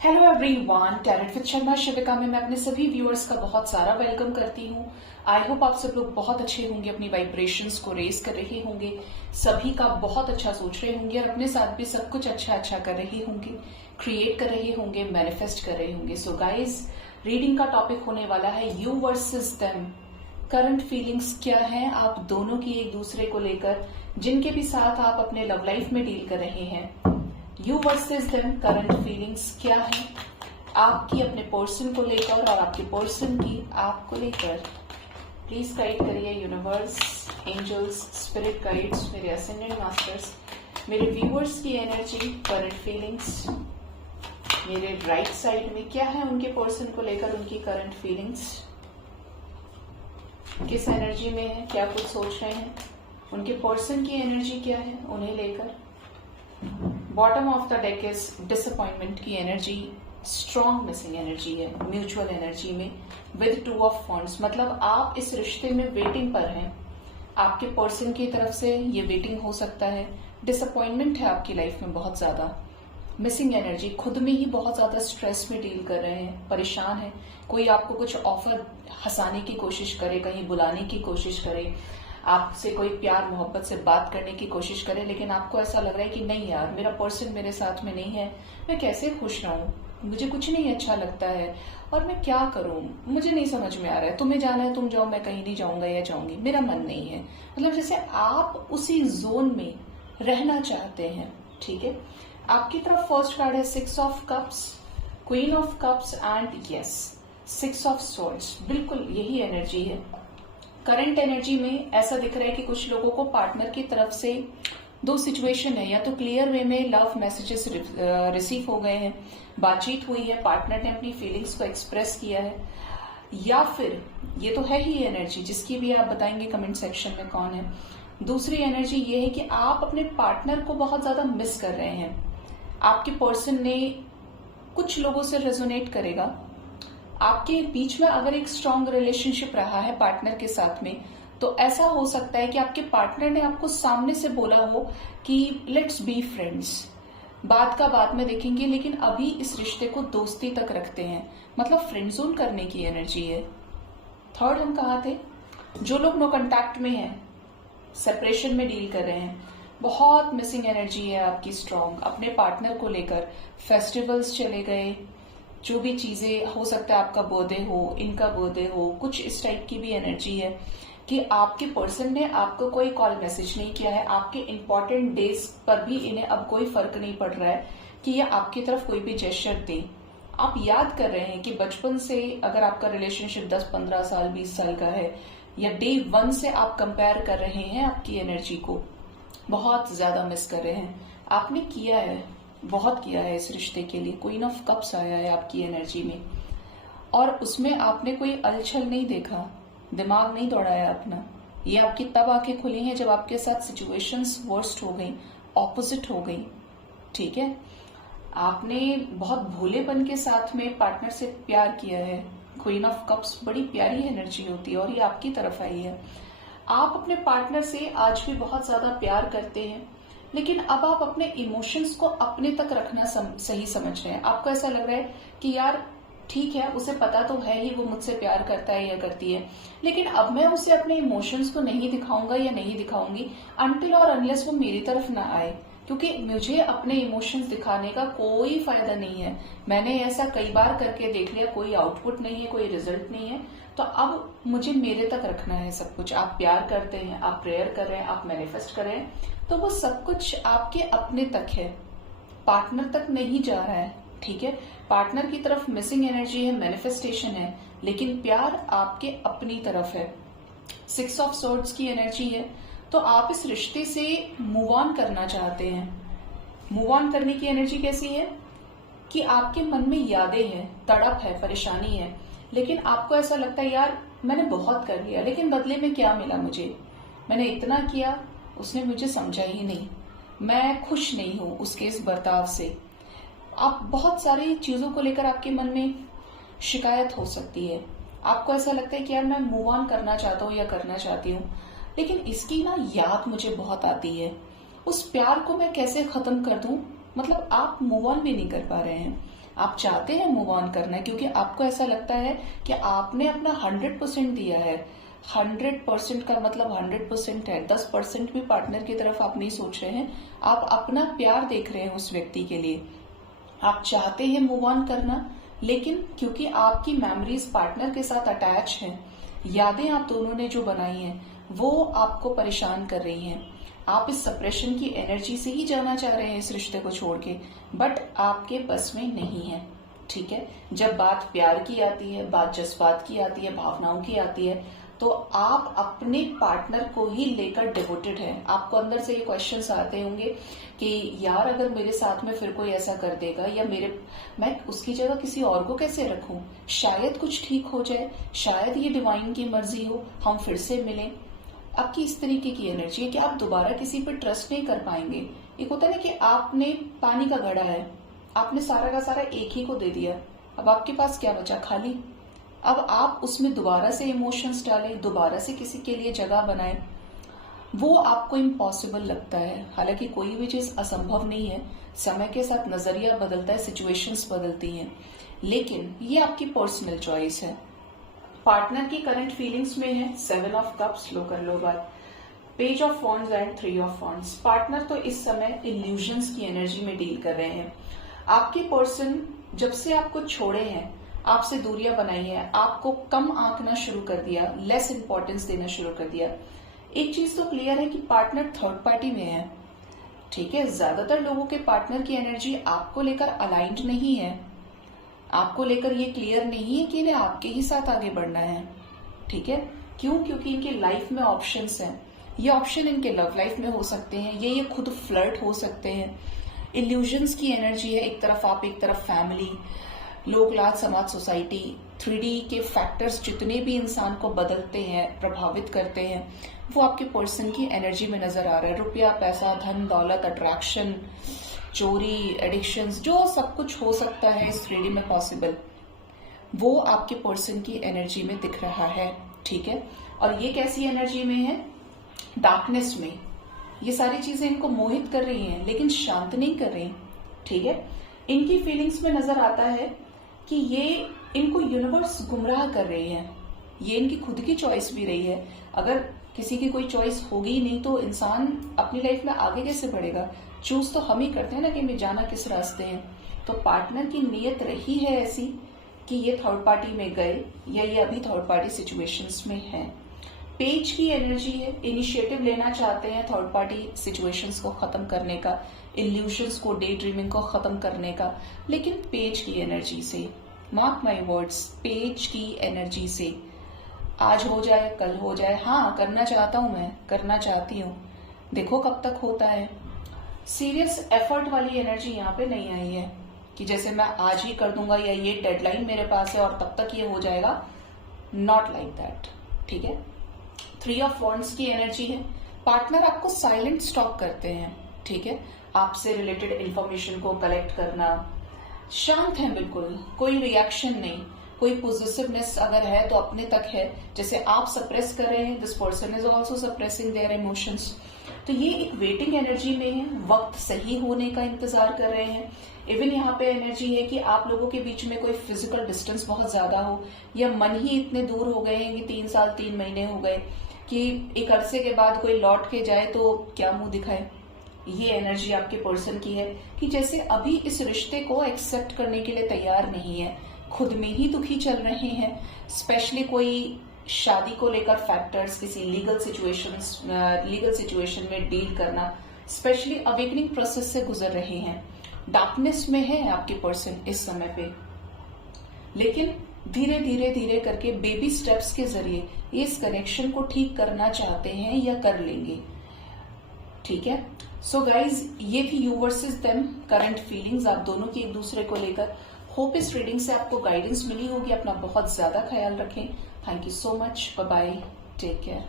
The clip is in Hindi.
Hello everyone, tarot with Sharma Shivika में मैं अपने सभी व्यूअर्स का बहुत सारा वेलकम करती हूँ। आई होप आप सब लोग बहुत अच्छे होंगे, अपनी वाइब्रेशंस को रेज कर रहे होंगे, सभी का बहुत अच्छा सोच रहे होंगे और अपने साथ भी सब कुछ अच्छा कर रहे होंगे, क्रिएट कर रहे होंगे, मैनिफेस्ट कर रहे होंगे। सो गाइज, रीडिंग का टॉपिक होने वाला है you versus them. Current feelings क्या है आप दोनों की एक दूसरे को लेकर, जिनके भी साथ आप अपने लव लाइफ में डील कर रहे हैं। You versus them, current feelings क्या है आपकी अपने पर्सन को लेकर और आपके पर्सन की आपको लेकर। प्लीज गाइड करिए यूनिवर्स, एंजल्स, स्पिरिट गाइड्स, मेरे असेंडेंट मास्टर्स, मेरे व्यूअर्स की एनर्जी, करंट फीलिंग्स मेरे राइट साइड में क्या है उनके पर्सन को लेकर, उनकी करंट फीलिंग्स किस एनर्जी में है, क्या कुछ सोच रहे हैं, उनके पर्सन की एनर्जी क्या है उन्हें लेकर। Bottom of the deck is disappointment की एनर्जी, स्ट्रॉन्ग मिसिंग एनर्जी है म्यूचुअल एनर्जी में विद टू ऑफ फॉन्ड्स। मतलब आप इस रिश्ते में वेटिंग पर हैं, आपके पर्सन की तरफ से ये वेटिंग हो सकता है। डिसअपॉइंटमेंट है आपकी लाइफ में बहुत ज्यादा, मिसिंग एनर्जी, खुद में ही बहुत ज्यादा स्ट्रेस में डील कर रहे हैं, परेशान है। कोई आपको कुछ ऑफर हंसाने की कोशिश करे, कहीं बुलाने की कोशिश करे, आपसे कोई प्यार मोहब्बत से बात करने की कोशिश करे, लेकिन आपको ऐसा लग रहा है कि नहीं यार, मेरा पर्सन मेरे साथ में नहीं है, मैं कैसे खुश रहूं, मुझे कुछ नहीं अच्छा लगता है और मैं क्या करूं, मुझे नहीं समझ में आ रहा है। तुम्हें जाना है तुम जाओ, मैं कहीं नहीं जाऊंगा या जाऊंगी, मेरा मन नहीं है। मतलब जैसे आप उसी जोन में रहना चाहते हैं। ठीक है, आपकी तरफ फर्स्ट कार्ड है 6 of cups, queen of cups and yes 6 of swords. बिल्कुल यही एनर्जी है। करंट एनर्जी में ऐसा दिख रहा है कि कुछ लोगों को पार्टनर की तरफ से दो सिचुएशन है, या तो क्लियर वे में लव मैसेजेस रिसीव हो गए हैं, बातचीत हुई है, पार्टनर ने अपनी फीलिंग्स को एक्सप्रेस किया है, या फिर ये तो है ही एनर्जी जिसकी भी आप बताएंगे कमेंट सेक्शन में कौन है। दूसरी एनर्जी ये है कि आप अपने पार्टनर को बहुत ज्यादा मिस कर रहे हैं। आपके पर्सन ने कुछ लोगों से रेजोनेट करेगा, आपके बीच में अगर एक स्ट्रांग रिलेशनशिप रहा है पार्टनर के साथ में, तो ऐसा हो सकता है कि आपके पार्टनर ने आपको सामने से बोला हो कि लेट्स बी फ्रेंड्स, बात का बाद में देखेंगे, लेकिन अभी इस रिश्ते को दोस्ती तक रखते हैं। मतलब फ्रेंड जोन करने की एनर्जी है। थर्ड हम कहा थे, जो लोग नो कांटेक्ट में हैं, सेपरेशन में डील कर रहे हैं, बहुत मिसिंग एनर्जी है आपकी स्ट्रांग अपने पार्टनर को लेकर। फेस्टिवल्स चले गए, जो भी चीजें हो सकता है, आपका बर्थडे हो, इनका बर्थडे हो, कुछ इस टाइप की भी एनर्जी है कि आपके पर्सन ने आपको कोई कॉल मैसेज नहीं किया है। आपके इंपॉर्टेंट डेज पर भी इन्हें अब कोई फर्क नहीं पड़ रहा है कि ये आपकी तरफ कोई भी जेस्चर दे। आप याद कर रहे हैं कि बचपन से अगर आपका रिलेशनशिप 10-15 साल 20 साल का है, या डे 1 से आप कंपेयर कर रहे हैं आपकी एनर्जी को, बहुत ज्यादा मिस कर रहे हैं। आपने किया है, बहुत किया है इस रिश्ते के लिए। क्वीन ऑफ कप्स आया है आपकी एनर्जी में, और उसमें आपने कोई अलछल नहीं देखा, दिमाग नहीं दौड़ाया अपना। ये आपकी तब आंखें खुली हैं जब आपके साथ सिचुएशंस वर्स्ट हो गई, ऑपोजिट हो गई। ठीक है, आपने बहुत भोलेपन के साथ में पार्टनर से प्यार किया है। क्वीन ऑफ कप्स बड़ी प्यारी एनर्जी होती है और ये आपकी तरफ आई है। आप अपने पार्टनर से आज भी बहुत ज्यादा प्यार करते हैं, लेकिन अब आप अपने इमोशंस को अपने तक रखना सही समझ रहे हैं। आपको ऐसा लग रहा है कि यार ठीक है, उसे पता तो है ही वो मुझसे प्यार करता है या करती है, लेकिन अब मैं उसे अपने इमोशंस को नहीं दिखाऊंगा या नहीं दिखाऊंगी अनटिल और अनलेस वो मेरी तरफ ना आए, क्योंकि मुझे अपने इमोशंस दिखाने का कोई फायदा नहीं है। मैंने ऐसा कई बार करके देख लिया, कोई आउटपुट नहीं है, कोई रिजल्ट नहीं है, तो अब मुझे मेरे तक रखना है सब कुछ। आप प्यार करते हैं, आप प्रेयर कर रहे हैं, आप मैनिफेस्ट कर रहे हैं, तो वो सब कुछ आपके अपने तक है, पार्टनर तक नहीं जा रहा है। ठीक है, पार्टनर की तरफ मिसिंग एनर्जी है, मैनिफेस्टेशन है, लेकिन प्यार आपके अपनी तरफ है। 6 ऑफ स्वॉर्ड्स की एनर्जी है, तो आप इस रिश्ते से मूव ऑन करना चाहते हैं। मूव ऑन करने की एनर्जी कैसी है कि आपके मन में यादें हैं, तड़प है, परेशानी है, लेकिन आपको ऐसा लगता है यार मैंने बहुत कर लिया, लेकिन बदले में क्या मिला मुझे, मैंने इतना किया, उसने मुझे समझा ही नहीं, मैं खुश नहीं हूं उसके इस बर्ताव से। आप बहुत सारी चीजों को लेकर आपके मन में शिकायत हो सकती है। आपको ऐसा लगता है कि यार मैं मूव ऑन करना चाहता हूँ या करना चाहती हूँ, लेकिन इसकी ना याद मुझे बहुत आती है। उस प्यार को मैं कैसे खत्म कर दूं, मतलब आप मूव ऑन भी नहीं कर पा रहे हैं। आप चाहते हैं मूव ऑन करना है, क्योंकि आपको ऐसा लगता है कि आपने अपना 100% दिया है। 100% का मतलब 100% है, 10% भी पार्टनर की तरफ आप नहीं सोच रहे हैं, आप अपना प्यार देख रहे हैं उस व्यक्ति के लिए। आप चाहते हैं मूव ऑन करना, लेकिन क्योंकि आपकी मेमोरीज पार्टनर के साथ अटैच हैं, यादें आप दोनों ने जो बनाई हैं वो आपको परेशान कर रही हैं। आप इस सप्रेशन की एनर्जी से ही जाना चाह रहे हैं इस रिश्ते को छोड़ के, बट आपके बस में नहीं है। ठीक है, जब बात प्यार की आती है, बात जज्बात की आती है, भावनाओं की आती है, तो आप अपने पार्टनर को ही लेकर डिवोटेड हैं। आपको अंदर से ये क्वेश्चंस आते होंगे कि यार अगर मेरे साथ में फिर कोई ऐसा कर देगा, या मैं उसकी जगह किसी और को कैसे रखूं, शायद कुछ ठीक हो जाए, शायद ये डिवाइन की मर्जी हो, हम फिर से मिलें। आपकी इस तरीके की एनर्जी है कि आप दोबारा किसी पर ट्रस्ट नहीं कर पाएंगे। एक होता है ना कि आपने पानी का घड़ा है, आपने सारा का सारा एक ही को दे दिया, अब आपके पास क्या बचा, खाली। अब आप उसमें दोबारा से इमोशंस डालें, दोबारा से किसी के लिए जगह बनाएं, वो आपको इम्पॉसिबल लगता है। हालांकि कोई भी चीज असंभव नहीं है, समय के साथ नजरिया बदलता है, सिचुएशंस बदलती हैं, लेकिन ये आपकी पर्सनल चॉइस है। पार्टनर की करंट फीलिंग्स में है 7 ऑफ कप्स, लो कर लो बात, page of wands and 3 of wands. Partner तो इस समय इल्यूजन्स की एनर्जी में डील कर रहे हैं। आपके पर्सन जब से आपको छोड़े हैं, आपसे दूरियां बनाई है, आपको कम आंकना शुरू कर दिया, लेस इंपॉर्टेंस देना शुरू कर दिया। एक चीज तो क्लियर है कि पार्टनर थर्ड पार्टी में है। ठीक है, ज्यादातर लोगों के पार्टनर की एनर्जी आपको लेकर अलाइंड नहीं है, आपको लेकर ये क्लियर नहीं है कि इन्हें आपके ही साथ आगे बढ़ना है। ठीक है, क्यों? क्योंकि इनके लाइफ में ऑप्शंस हैं। ये ऑप्शन इनके लव लाइफ में हो सकते हैं, ये खुद फ्लर्ट हो सकते हैं। इल्यूजन्स की एनर्जी है, एक तरफ आप, एक तरफ फैमिली, लोक लाज, समाज, सोसाइटी। 3D के फैक्टर्स जितने भी इंसान को बदलते हैं, प्रभावित करते हैं, वो आपके पर्सन की एनर्जी में नजर आ रहा है। रुपया, पैसा, धन दौलत, अट्रैक्शन, चोरी, एडिक्शंस, जो सब कुछ हो सकता है इस 3D में पॉसिबल, वो आपके पर्सन की एनर्जी में दिख रहा है। ठीक है, और ये कैसी एनर्जी में है? डार्कनेस में। ये सारी चीजें इनको मोहित कर रही हैं, लेकिन शांत नहीं कर रही। ठीक है, इनकी फीलिंग्स में नजर आता है कि ये इनको यूनिवर्स गुमराह कर रही है। ये इनकी खुद की चॉइस भी रही है। अगर किसी की कोई चॉइस होगी नहीं तो इंसान अपनी लाइफ में आगे कैसे बढ़ेगा? चूज तो हम ही करते हैं ना कि मैं जाना किस रास्ते हैं। तो पार्टनर की नीयत रही है ऐसी कि ये थर्ड पार्टी में गए, या ये अभी थर्ड पार्टी सिचुएशंस में है। पेज की एनर्जी है, इनिशिएटिव लेना चाहते हैं थर्ड पार्टी सिचुएशंस को खत्म करने का, इल्यूशंस को, डे ड्रीमिंग को खत्म करने का, लेकिन पेज की एनर्जी से। मार्क माई वर्ड्स, पेज की एनर्जी से। आज हो जाए, कल हो जाए, हाँ करना चाहता हूं, मैं करना चाहती हूँ, देखो कब तक होता है। सीरियस एफर्ट वाली एनर्जी यहाँ पे नहीं आई है कि जैसे मैं आज ही कर दूंगा, या ये डेडलाइन मेरे पास है और तब तक ये हो जाएगा। Not like that. ठीक है, 3 ऑफ वॉन्ड्स की एनर्जी है। पार्टनर आपको साइलेंट स्टॉक करते हैं। ठीक है, आपसे रिलेटेड इंफॉर्मेशन को कलेक्ट करना, शांत है बिल्कुल, कोई रिएक्शन नहीं, कोई पॉजिटिवनेस अगर है तो अपने तक है। जैसे आप सप्रेस कर रहे हैं, this person is also suppressing their emotions. तो ये एक वेटिंग एनर्जी में है, वक्त सही होने का इंतजार कर रहे हैं। इवन यहाँ पे एनर्जी है कि आप लोगों के बीच में कोई फिजिकल डिस्टेंस बहुत ज्यादा हो, या मन ही इतने दूर हो गए हैं कि 3 साल 3 महीने हो गए कि एक अरसे के बाद कोई लौट के जाए तो क्या मुंह दिखाए। ये एनर्जी आपके पर्सन की है कि जैसे अभी इस रिश्ते को एक्सेप्ट करने के लिए तैयार नहीं है, खुद में ही दुखी चल रहे हैं। स्पेशली कोई शादी को लेकर फैक्टर्स, किसी लीगल सिचुएशन में डील करना, स्पेशली अवेकनिंग प्रोसेस से गुजर रहे हैं। डार्कनेस में है आपके पर्सन इस समय पे, लेकिन धीरे धीरे धीरे करके बेबी स्टेप्स के जरिए इस कनेक्शन को ठीक करना चाहते हैं या कर लेंगे। ठीक है, सो गाइज, ये थी you versus them current feelings आप दोनों की एक दूसरे को लेकर। होप इस रीडिंग से आपको गाइडेंस मिली होगी। अपना बहुत ज्यादा ख्याल रखें। Thank you so much, bye bye, take care.